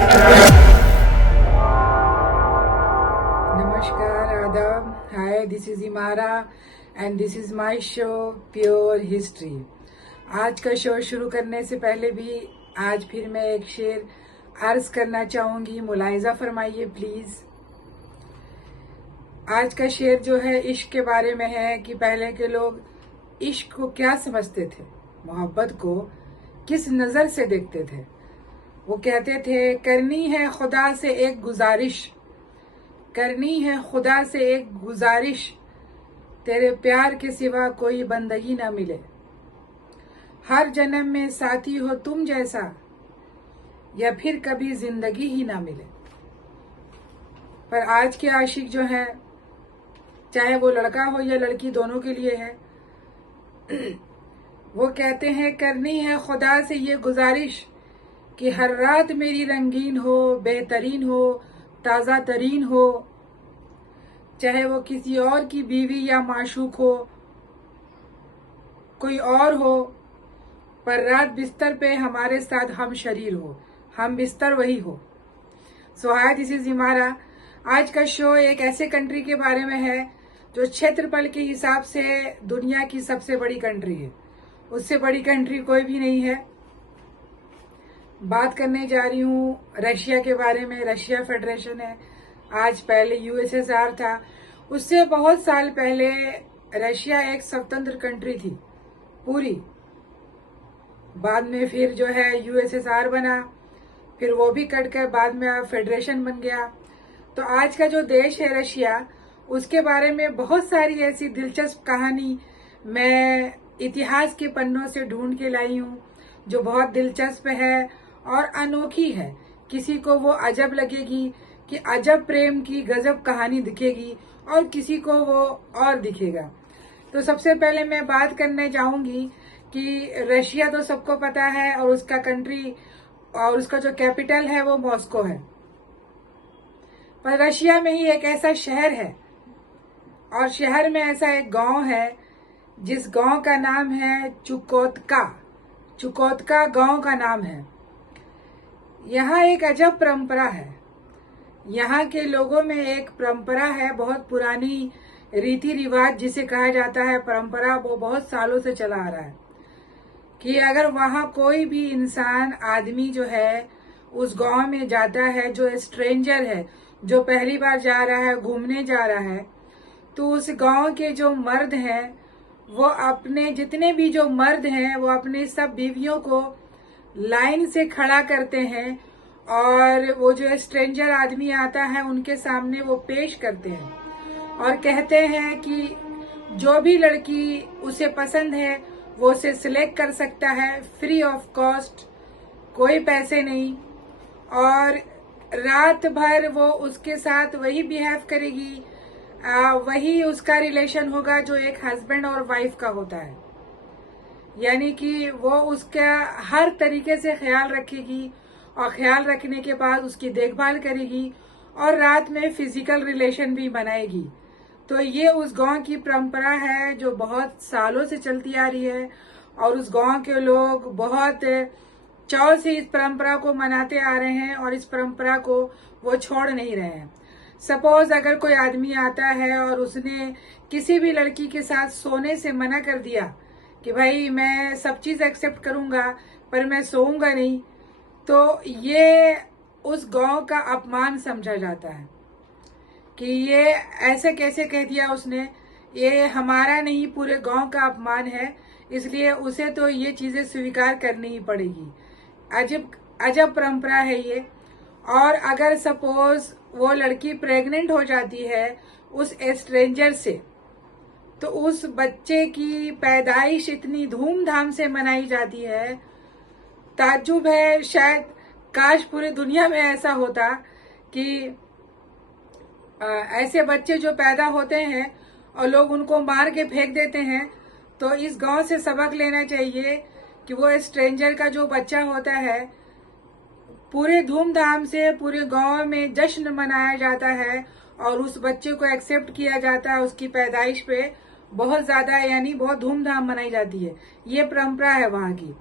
नमस्कार, आदाब, hi, this is Imara and this is my show pure history. आज का शो शुरू करने से पहले भी आज फिर मैं एक शेर अर्ज करना चाहूंगी, मुलाहिजा फरमाइए प्लीज। आज का शेर जो है इश्क के बारे में है कि पहले के लोग इश्क को क्या समझते थे, मोहब्बत को किस नजर से देखते थे। वो कहते थे करनी है खुदा से एक गुजारिश, करनी है खुदा से एक गुजारिश, तेरे प्यार के सिवा कोई बंदगी ना मिले, हर जन्म में साथी हो तुम जैसा, या फिर कभी जिंदगी ही ना मिले। पर आज के आशिक जो है, चाहे वो लड़का हो या लड़की, दोनों के लिए है, वो कहते हैं करनी है खुदा से ये गुजारिश कि हर रात मेरी रंगीन हो, बेहतरीन हो, ताज़ा तरीन हो, चाहे वो किसी और की बीवी या माशूक हो, कोई और हो, पर रात बिस्तर पे हमारे साथ हम शरीर हो, हम बिस्तर वही हो। सो हाय, दिस इज इमारा। आज का शो एक ऐसे कंट्री के बारे में है जो क्षेत्रफल के हिसाब से दुनिया की सबसे बड़ी कंट्री है। उससे बड़ी कंट्री कोई भी नहीं है। बात करने जा रही हूँ रशिया के बारे में। रशिया फेडरेशन है। आज पहले यूएसएसआर था। उससे बहुत साल पहले रशिया एक स्वतंत्र कंट्री थी पूरी। बाद में फिर जो है यूएसएसआर बना, फिर वो भी कट कर बाद में फेडरेशन बन गया। तो आज का जो देश है रशिया, उसके बारे में बहुत सारी ऐसी दिलचस्प कहानी मैं इतिहास के पन्नों से ढूंढ के लाई हूँ, जो बहुत दिलचस्प है और अनोखी है। किसी को वो अजब लगेगी कि अजब प्रेम की गजब कहानी दिखेगी, और किसी को वो और दिखेगा। तो सबसे पहले मैं बात करने जाऊंगी कि रशिया तो सबको पता है, और उसका कंट्री और उसका जो कैपिटल है वो मॉस्को है। पर रशिया में ही एक ऐसा शहर है, और शहर में ऐसा एक गांव है जिस गांव का नाम है चुकोतका। चुकोतका गांव का नाम है। यहाँ एक अजब परंपरा है। यहाँ के लोगों में एक परंपरा है, बहुत पुरानी रीति रिवाज जिसे कहा जाता है परंपरा, वो बहुत सालों से चला आ रहा है कि अगर वहाँ कोई भी इंसान, आदमी जो है उस गांव में जाता है, जो स्ट्रेंजर है, जो पहली बार जा रहा है, घूमने जा रहा है, तो उस गांव के जो मर्द हैं वो अपने जितने भी जो मर्द हैं वो अपने सब बीवियों को लाइन से खड़ा करते हैं, और वो जो स्ट्रेंजर आदमी आता है उनके सामने वो पेश करते हैं और कहते हैं कि जो भी लड़की उसे पसंद है वो उसे सिलेक्ट कर सकता है, फ्री ऑफ कॉस्ट, कोई पैसे नहीं। और रात भर वो उसके साथ वही बिहेव करेगी, वही उसका रिलेशन होगा जो एक हस्बैंड और वाइफ का होता है। यानी कि वो उसका हर तरीके से ख्याल रखेगी, और ख्याल रखने के बाद उसकी देखभाल करेगी, और रात में फिजिकल रिलेशन भी बनाएगी। तो ये उस गांव की परंपरा है जो बहुत सालों से चलती आ रही है, और उस गांव के लोग बहुत चाव से इस परंपरा को मनाते आ रहे हैं, और इस परंपरा को वो छोड़ नहीं रहे हैं। सपोज अगर कोई आदमी आता है और उसने किसी भी लड़की के साथ सोने से मना कर दिया कि भाई मैं सब चीज एक्सेप्ट करूंगा पर मैं सोऊंगा नहीं, तो ये उस गांव का अपमान समझा जाता है कि ये ऐसे कैसे कह दिया उसने, ये हमारा नहीं पूरे गांव का अपमान है, इसलिए उसे तो ये चीजें स्वीकार करनी ही पड़ेगी। अजब अजब परंपरा है ये। और अगर सपोज वो लड़की प्रेग्नेंट हो जाती है उस स्ट्रेंजर से, तो उस बच्चे की पैदाइश इतनी धूमधाम से मनाई जाती है, ताज्जुब है, शायद काश पूरी दुनिया में ऐसा होता कि ऐसे बच्चे जो पैदा होते हैं और लोग उनको मार के फेंक देते हैं। तो इस गांव से सबक लेना चाहिए कि वो स्ट्रेंजर का जो बच्चा होता है, पूरे धूमधाम से पूरे गांव में जश्न मनाया जाता है, और उस बच्चे को एक्सेप्ट किया जाता है। उसकी पैदाइश पे बहुत ज्यादा, यानी बहुत धूमधाम मनाई जाती है। ये परंपरा है वहां की।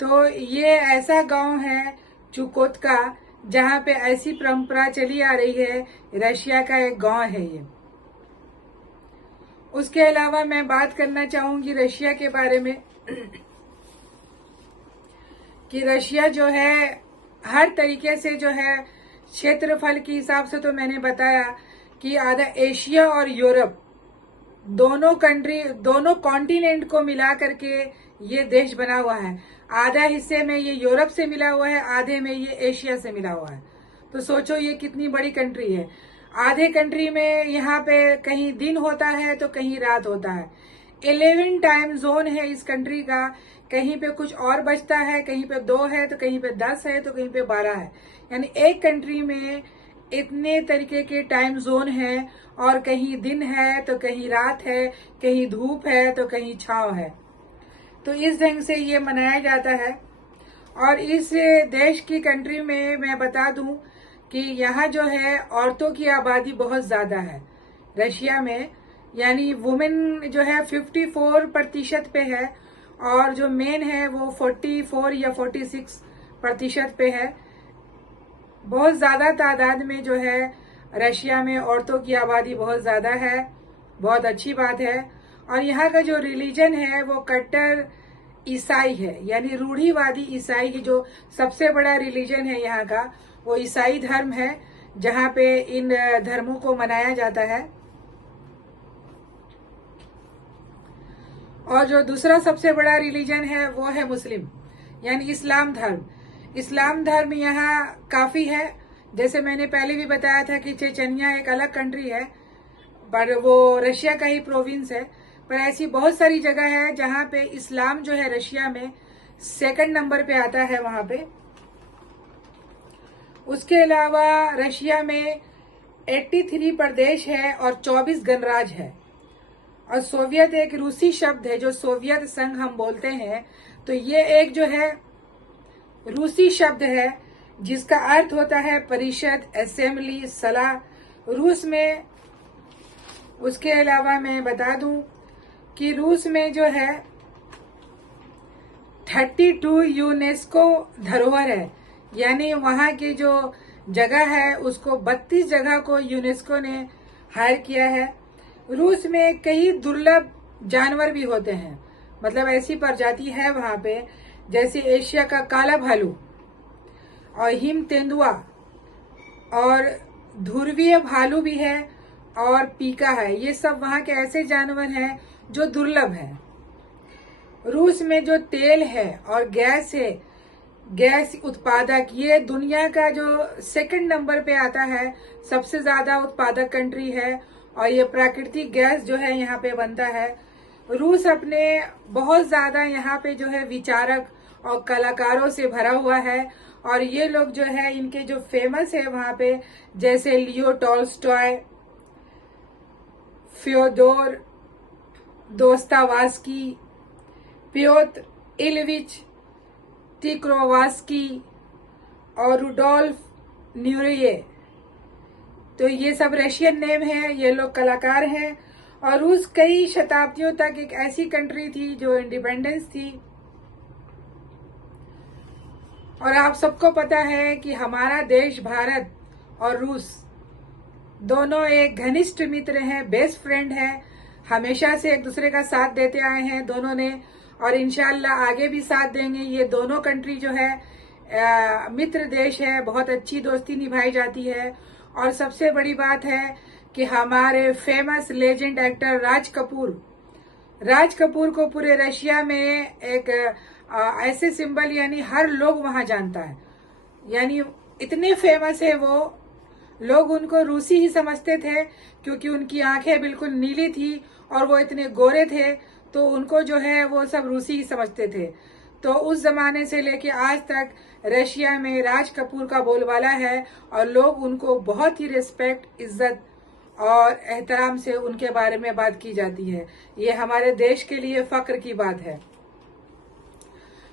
तो ये ऐसा गांव है चुकोतका जहाँ पे ऐसी परंपरा चली आ रही है। रशिया का एक गांव है ये। उसके अलावा मैं बात करना चाहूंगी रशिया के बारे में कि रशिया जो है हर तरीके से जो है क्षेत्रफल के हिसाब से, तो मैंने बताया कि आधा एशिया और यूरोप दोनों कॉन्टिनेंट को मिला करके ये देश बना हुआ है। आधा हिस्से में ये यूरोप से मिला हुआ है, आधे में ये एशिया से मिला हुआ है। तो सोचो ये कितनी बड़ी कंट्री है। आधे कंट्री में यहाँ पे कहीं दिन होता है तो कहीं रात होता है। 11 टाइम जोन है इस कंट्री का। कहीं पे कुछ और बचता है, कहीं पे 2 है तो कहीं पे 10 है तो कहीं पे 12 है। यानी एक कंट्री में इतने तरीके के टाइम जोन है, और कहीं दिन है तो कहीं रात है, कहीं धूप है तो कहीं छांव है। तो इस ढंग से ये मनाया जाता है। और इस देश की कंट्री में मैं बता दूं कि यहाँ जो है औरतों की आबादी बहुत ज्यादा है रशिया में। यानी वुमेन जो है 54% पे है, और जो मेन है वो 44 या 46% पे है। बहुत ज्यादा तादाद में जो है रशिया में औरतों की आबादी बहुत ज्यादा है। बहुत अच्छी बात है। और यहाँ का जो रिलीजन है वो कट्टर ईसाई है, यानी रूढ़िवादी ईसाई की जो सबसे बड़ा रिलीजन है यहाँ का, वो ईसाई धर्म है, जहाँ पे इन धर्मों को मनाया जाता है। और जो दूसरा सबसे बड़ा रिलीजन है वो है मुस्लिम, यानी इस्लाम धर्म। इस्लाम धर्म यहाँ काफी है। जैसे मैंने पहले भी बताया था कि चेचनिया एक अलग कंट्री है, पर वो रशिया का ही प्रोविंस है। पर ऐसी बहुत सारी जगह है जहाँ पे इस्लाम जो है रशिया में 2nd नंबर पे आता है वहां पे। उसके अलावा रशिया में 83 प्रदेश है और 24 गणराज्य है। और सोवियत एक रूसी शब्द है, जो सोवियत संघ हम बोलते हैं, तो ये एक जो है रूसी शब्द है जिसका अर्थ होता है परिषद, असेंबली, सलाह, रूस में। उसके अलावा मैं बता दूं कि रूस में जो है 32 यूनेस्को धरोहर है, यानी वहां की जो जगह है उसको 32 जगह को यूनेस्को ने हायर किया है। रूस में कई दुर्लभ जानवर भी होते हैं, मतलब ऐसी प्रजाति है वहां पे, जैसे एशिया का काला भालू और हिम तेंदुआ और ध्रुवीय भालू भी है और पीका है। ये सब वहां के ऐसे जानवर हैं जो दुर्लभ है। रूस में जो तेल है और गैस है, गैस उत्पादक, ये दुनिया का जो 2nd नंबर पे आता है, सबसे ज्यादा उत्पादक कंट्री है। और ये प्राकृतिक गैस जो है यहाँ पे बनता है। रूस अपने बहुत ज्यादा यहाँ पे जो है विचारक और कलाकारों से भरा हुआ है। और ये लोग जो है इनके जो फेमस है वहां पे, जैसे लियो टॉल्स्टॉय, फ्योदोर दोस्तावास्की, प्योत्र इलविच तिक्रोवास्की और रुडोल्फ न्यूरिये, तो ये सब रशियन नेम है। ये लोग कलाकार हैं। और रूस कई शताब्दियों तक एक ऐसी कंट्री थी जो इंडिपेंडेंस थी। और आप सबको पता है कि हमारा देश भारत और रूस दोनों एक घनिष्ठ मित्र हैं, बेस्ट फ्रेंड हैं। हमेशा से एक दूसरे का साथ देते आए हैं दोनों ने, और इंशाल्लाह आगे भी साथ देंगे। ये दोनों कंट्री जो है मित्र देश है, बहुत अच्छी दोस्ती निभाई जाती है। और सबसे बड़ी बात है कि हमारे famous legend actor Raj Kapoor को पूरे रशिया में एक ऐसे सिंबल, यानी हर लोग वहां जानता है, यानी इतने फेमस है वो। लोग उनको रूसी ही समझते थे क्योंकि उनकी आंखें बिल्कुल नीली थी और वो इतने गोरे थे, तो उनको जो है वो सब रूसी ही समझते थे। तो उस जमाने से लेके आज तक रशिया में राज कपूर का बोलबाला है, और लोग उनको बहुत ही रिस्पेक्ट, इज्जत और एहतराम से उनके बारे में बात की जाती है। ये हमारे देश के लिए फक्र की बात है।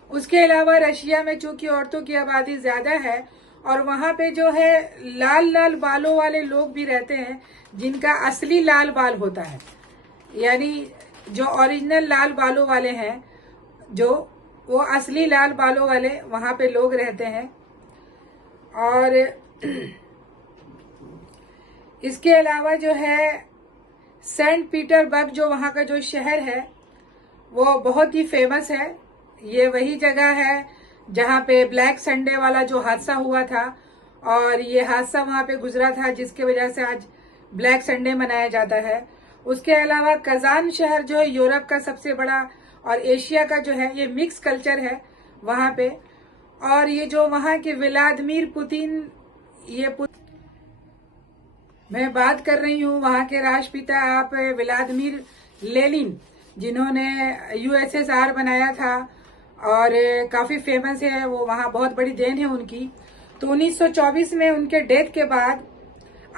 उसके अलावा रशिया में चूंकि औरतों की आबादी ज्यादा है, और वहां पे जो है लाल लाल बालों वाले लोग भी रहते हैं, जिनका असली लाल बाल होता है, यानी जो ओरिजिनल लाल बालों वाले हैं, जो वो असली लाल बालों वाले वहां पे लोग रहते हैं। और इसके अलावा जो है सेंट पीटर्सबर्ग जो वहाँ का जो शहर है वो बहुत ही फेमस है। ये वही जगह है जहाँ पे ब्लैक संडे वाला जो हादसा हुआ था, और ये हादसा वहाँ पे गुजरा था जिसकी वजह से आज ब्लैक संडे मनाया जाता है। उसके अलावा कजान शहर जो है यूरोप का सबसे बड़ा और एशिया का जो है, ये मिक्स कल्चर है वहाँ पे। और ये जो वहाँ के व्लादिमीर पुतिन, मैं बात कर रही हूँ वहाँ के राष्ट्रपिता आप व्लादिमीर लेनिन, जिन्होंने यूएसएसआर बनाया था और काफी फेमस है वो, वहाँ बहुत बड़ी देन है उनकी। तो 1924 में उनके डेथ के बाद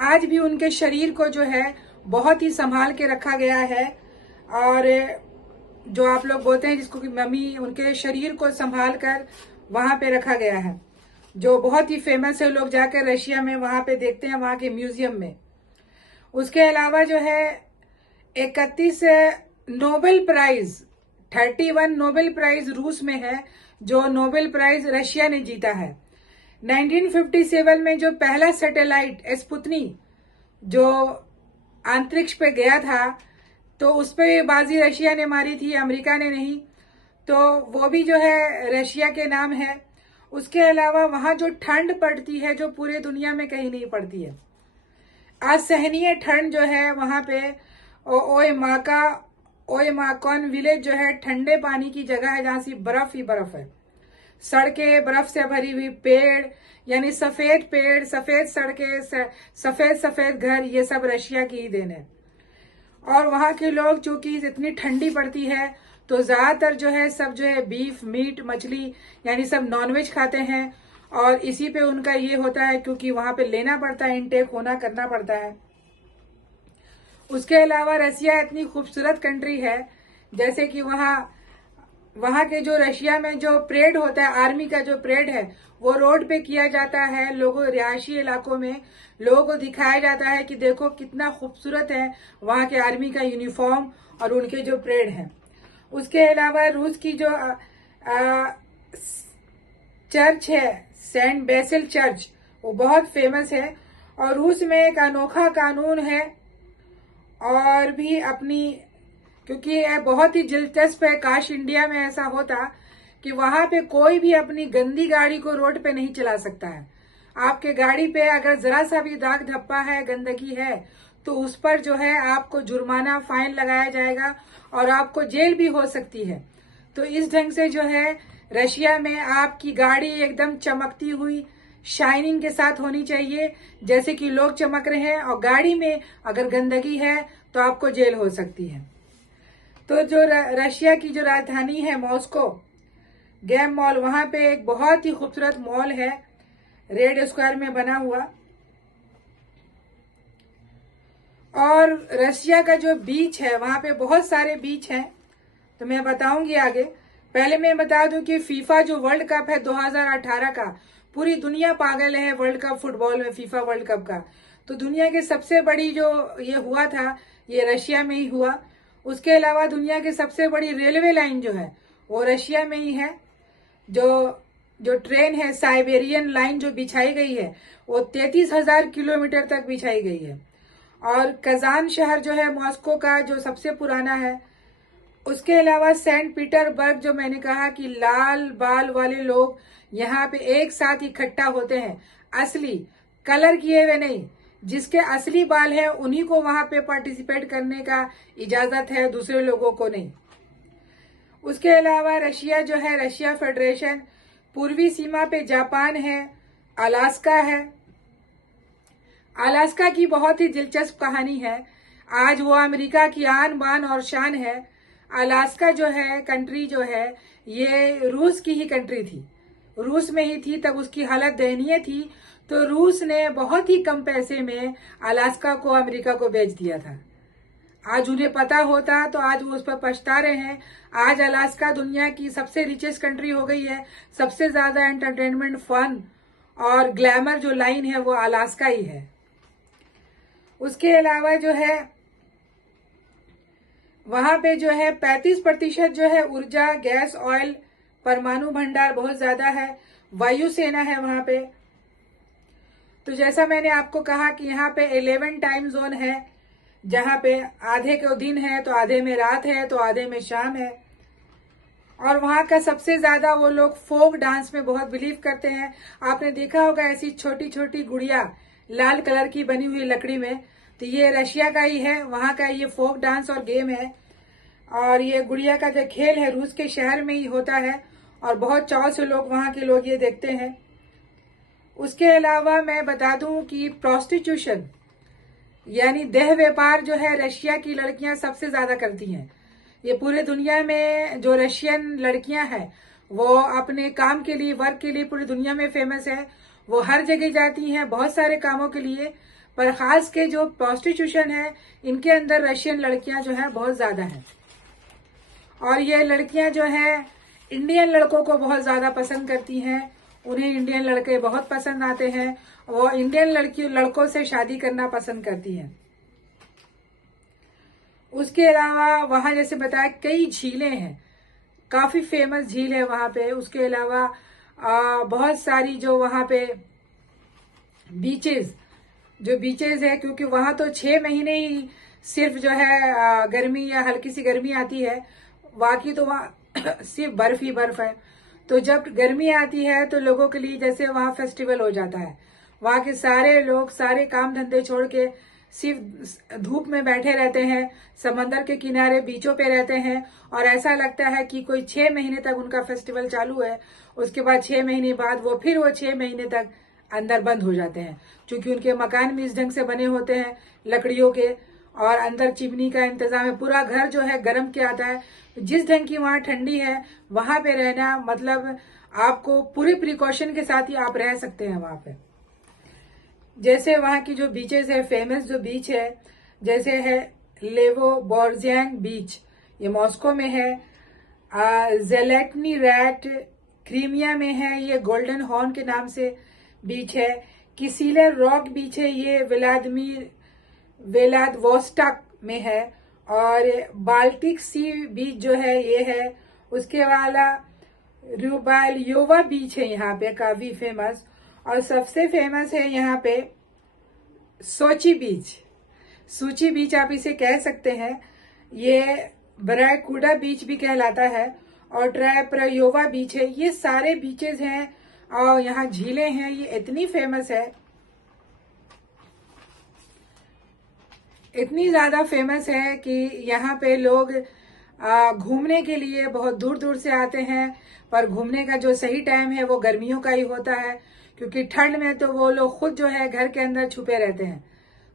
आज भी उनके शरीर को जो है बहुत ही संभाल के रखा गया है। और जो आप लोग बोलते हैं जिसको कि मम्मी, उनके शरीर को संभाल कर वहां पे रखा गया है, जो बहुत ही फेमस है। लोग जाकर रशिया में वहां पे देखते हैं, वहां के म्यूजियम में। उसके अलावा जो है 31 नोबेल प्राइज, 31 नोबेल प्राइज रूस में है, जो नोबेल प्राइज रशिया ने जीता है। 1957 में जो पहला सैटेलाइट स्पुतनी जो अंतरिक्ष पे गया था, तो उस पे बाजी रशिया ने मारी थी, अमेरिका ने नहीं। तो वो भी जो है रशिया के नाम है। उसके अलावा वहां जो ठंड पड़ती है जो पूरे दुनिया में कहीं नहीं पड़ती है, असहनीय ठंड जो है वहां पे ओयमाकॉन विलेज जो है ठंडे पानी की जगह है, जहां सिर्फ बर्फ ही बर्फ है। सड़कें बर्फ से भरी हुई, पेड़ यानी सफेद पेड़, सफेद सड़कें, सफेद सफेद घर, ये सब रशिया की ही देन है। और वहां के लोग चूंकि इतनी ठंडी पड़ती है तो ज्यादातर जो है सब जो है बीफ, मीट, मछली यानी सब नॉनवेज खाते हैं। और इसी पे उनका ये होता है क्योंकि वहां पे लेना पड़ता है, इनटेक होना करना पड़ता है। उसके अलावा रसिया इतनी खूबसूरत कंट्री है, जैसे कि वहां के जो रशिया में जो परेड होता है, आर्मी का जो परेड है वो रोड पे किया जाता है। लोगों, रिहायशी इलाकों में लोगों को दिखाया जाता है कि देखो कितना खूबसूरत है वहां के आर्मी का यूनिफॉर्म और उनके जो परेड है। उसके अलावा रूस की जो चर्च है, सेंट बेसिल चर्च, वो बहुत फेमस है। और रूस में एक अनोखा कानून है और भी अपनी, क्योंकि यह बहुत ही दिलचस्प है, काश इंडिया में ऐसा होता कि वहां पे कोई भी अपनी गंदी गाड़ी को रोड पे नहीं चला सकता है। आपके गाड़ी पे अगर जरा सा भी दाग धब्बा है, गंदगी है, तो उस पर जो है आपको जुर्माना, फाइन लगाया जाएगा और आपको जेल भी हो सकती है। तो इस ढंग से जो है रशिया में आपकी गाड़ी एकदम चमकती हुई, शाइनिंग के साथ होनी चाहिए, जैसे कि लोग चमक रहे हैं। और गाड़ी में अगर गंदगी है तो आपको जेल हो सकती है। तो जो रशिया की जो राजधानी है मॉस्को, गेम मॉल, वहां पे एक बहुत ही खूबसूरत मॉल है, रेड स्क्वायर में बना हुआ। और रशिया का जो बीच है, वहां पे बहुत सारे बीच हैं, तो मैं बताऊंगी आगे। पहले मैं बता दूं कि फीफा जो वर्ल्ड कप है 2018 का, पूरी दुनिया पागल है वर्ल्ड कप फुटबॉल में, फीफा वर्ल्ड कप का। तो दुनिया के सबसे बड़ी जो ये हुआ था, ये रशिया में ही हुआ। उसके अलावा दुनिया की सबसे बड़ी रेलवे लाइन जो है वो रशिया में ही है। जो ट्रेन है, साइबेरियन लाइन जो बिछाई गई है, वो 33,000 किलोमीटर तक बिछाई गई है। और कजान शहर जो है मॉस्को का, जो सबसे पुराना है। उसके अलावा सेंट पीटर्सबर्ग, जो मैंने कहा कि लाल बाल वाले लोग यहाँ पे एक साथ इकट्ठा होते हैं, असली कलर किए हुए नहीं, जिसके असली बाल है उन्हीं को वहां पे पार्टिसिपेट करने का इजाजत है, दूसरे लोगों को नहीं। उसके अलावा रशिया जो है, रशिया फेडरेशन, पूर्वी सीमा पे जापान है, अलास्का है। अलास्का की बहुत ही दिलचस्प कहानी है। आज वो अमेरिका की आन बान और शान है। अलास्का जो है कंट्री जो है, ये रूस की ही कंट्री थी, रूस में ही थी, तब उसकी हालत दयनीय थी। तो रूस ने बहुत ही कम पैसे में अलास्का को अमेरिका को बेच दिया था। आज उन्हें पता होता तो आज वो उस पर पछता रहे हैं। आज अलास्का दुनिया की सबसे रिचेस्ट कंट्री हो गई है। सबसे ज्यादा एंटरटेनमेंट, फन और ग्लैमर जो लाइन है वो अलास्का ही है। उसके अलावा जो है वहां पे जो है 35% जो है ऊर्जा, गैस, ऑयल, परमाणु भंडार बहुत ज्यादा है। वायुसेना है वहां पे। तो जैसा मैंने आपको कहा कि यहाँ पे 11 टाइम जोन है, जहाँ पे आधे को दिन है तो आधे में रात है तो आधे में शाम है। और वहाँ का सबसे ज्यादा वो लोग फोक डांस में बहुत बिलीव करते हैं। आपने देखा होगा ऐसी छोटी छोटी गुड़िया लाल कलर की बनी हुई लकड़ी में, तो ये रशिया का ही है, वहाँ का ये फोक डांस और गेम है। और ये गुड़िया का जो खेल है रूस के शहर में ही होता है और बहुत चाव से लोग वहाँ के लोग ये देखते हैं। उसके अलावा मैं बता दूं कि प्रोस्टिट्यूशन यानी देह व्यापार जो है रशिया की लड़कियां सबसे ज्यादा करती हैं। ये पूरे दुनिया में जो रशियन लड़कियां हैं वो अपने काम के लिए, वर्क के लिए पूरी दुनिया में फेमस है। वो हर जगह जाती हैं बहुत सारे कामों के लिए, पर खास के जो प्रोस्टिट्यूशन है इनके अंदर रशियन लड़कियां जो है बहुत ज्यादा है। और ये लड़कियां जो है इंडियन लड़कों को बहुत ज्यादा पसंद करती हैं। उन्हें इंडियन लड़के बहुत पसंद आते हैं। वो इंडियन लड़कों से शादी करना पसंद करती हैं। उसके अलावा वहां जैसे बताया कई झीलें हैं, काफी फेमस झील है वहां पे। उसके अलावा बहुत सारी जो वहां पे बीचेस है, क्योंकि वहां तो 6 महीने ही सिर्फ जो है गर्मी या हल्की सी गर्मी आती है, बाकी तो वहाँ सिर्फ बर्फ ही बर्फ है। तो जब गर्मी आती है तो लोगों के लिए जैसे वहाँ फेस्टिवल हो जाता है। वहाँ के सारे लोग सारे काम धंधे छोड़ के सिर्फ धूप में बैठे रहते हैं, समंदर के किनारे बीचों पे रहते हैं, और ऐसा लगता है कि कोई 6 महीने तक उनका फेस्टिवल चालू है। उसके बाद 6 महीने बाद वो 6 महीने तक अंदर बंद हो जाते हैं, क्योंकि उनके मकान भी इस ढंग से बने होते हैं लकड़ियों के, और अंदर चिमनी का इंतजाम है। पूरा घर जो है गर्म के आता है। जिस ढंग की वहाँ ठंडी है वहां पे रहना मतलब आपको पूरे प्रिकॉशन के साथ ही आप रह सकते हैं वहां पे। जैसे वहां की जो बीचेस है, फेमस जो बीच है जैसे है लेवो बोर्जियांग बीच, ये मॉस्को में है। जेलेटनी रैट क्रीमिया में है, ये गोल्डन हॉर्न के नाम से बीच है। किसीलर रॉक बीच है, ये वेलादवोस्टॉक में है। और बाल्टिक सी बीच जो है ये है। उसके वाला रुबालयोवा बीच है यहाँ पे काफी फेमस। और सबसे फेमस है यहाँ पे सोची बीच आप इसे कह सकते हैं। ये ब्रायकुडा बीच भी कहलाता है और ट्रायप्रयोवा बीच है। ये सारे बीचेस हैं और यहाँ झीलें हैं। ये इतनी फेमस है, इतनी ज्यादा फेमस है कि यहाँ पे लोग घूमने के लिए बहुत दूर दूर से आते हैं। पर घूमने का जो सही टाइम है वो गर्मियों का ही होता है, क्योंकि ठंड में तो वो लोग खुद जो है घर के अंदर छुपे रहते हैं।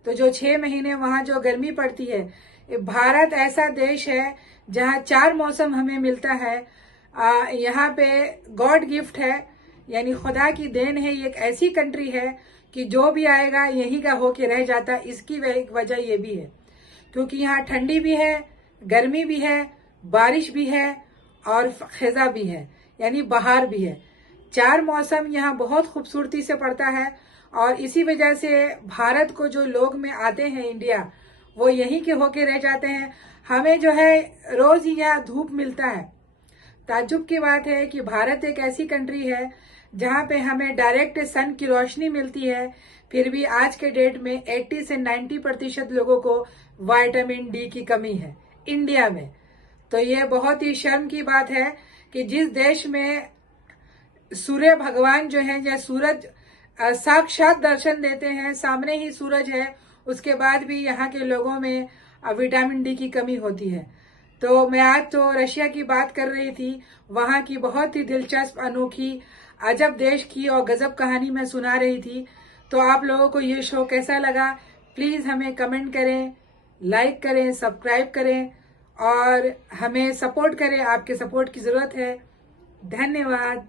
तो जो 6 महीने वहां जो गर्मी पड़ती है, भारत ऐसा देश है जहाँ 4 मौसम हमें मिलता है। यहाँ पे गॉड गिफ्ट है, यानी खुदा की देन है। ये एक ऐसी कंट्री है कि जो भी आएगा यहीं का होके रह जाता। इसकी वजह ये भी है क्योंकि यहाँ ठंडी भी है, गर्मी भी है, बारिश भी है और खिजा भी है, यानी बहार भी है। 4 मौसम यहाँ बहुत खूबसूरती से पड़ता है। और इसी वजह से भारत को जो लोग में आते हैं इंडिया, वो यहीं के होके रह जाते हैं। हमें जो है रोज ही यहाँ धूप मिलता है। ताज्जुब की बात है कि भारत एक ऐसी कंट्री है जहाँ पे हमें डायरेक्ट सन की रोशनी मिलती है, फिर भी आज के डेट में 80 से 90% लोगों को विटामिन डी की कमी है इंडिया में। तो ये बहुत ही शर्म की बात है कि जिस देश में सूर्य भगवान जो है या सूरज साक्षात दर्शन देते हैं, सामने ही सूरज है, उसके बाद भी यहाँ के लोगों में विटामिन डी की कमी होती है। तो मैं आज तो रशिया की बात कर रही थी, वहाँ की बहुत ही दिलचस्प, अनोखी, अजब देश की और गजब कहानी मैं सुना रही थी। तो आप लोगों को ये शो कैसा लगा प्लीज हमें कमेंट करें, लाइक करें, सब्सक्राइब करें और हमें सपोर्ट करें। आपके सपोर्ट की जरूरत है। धन्यवाद।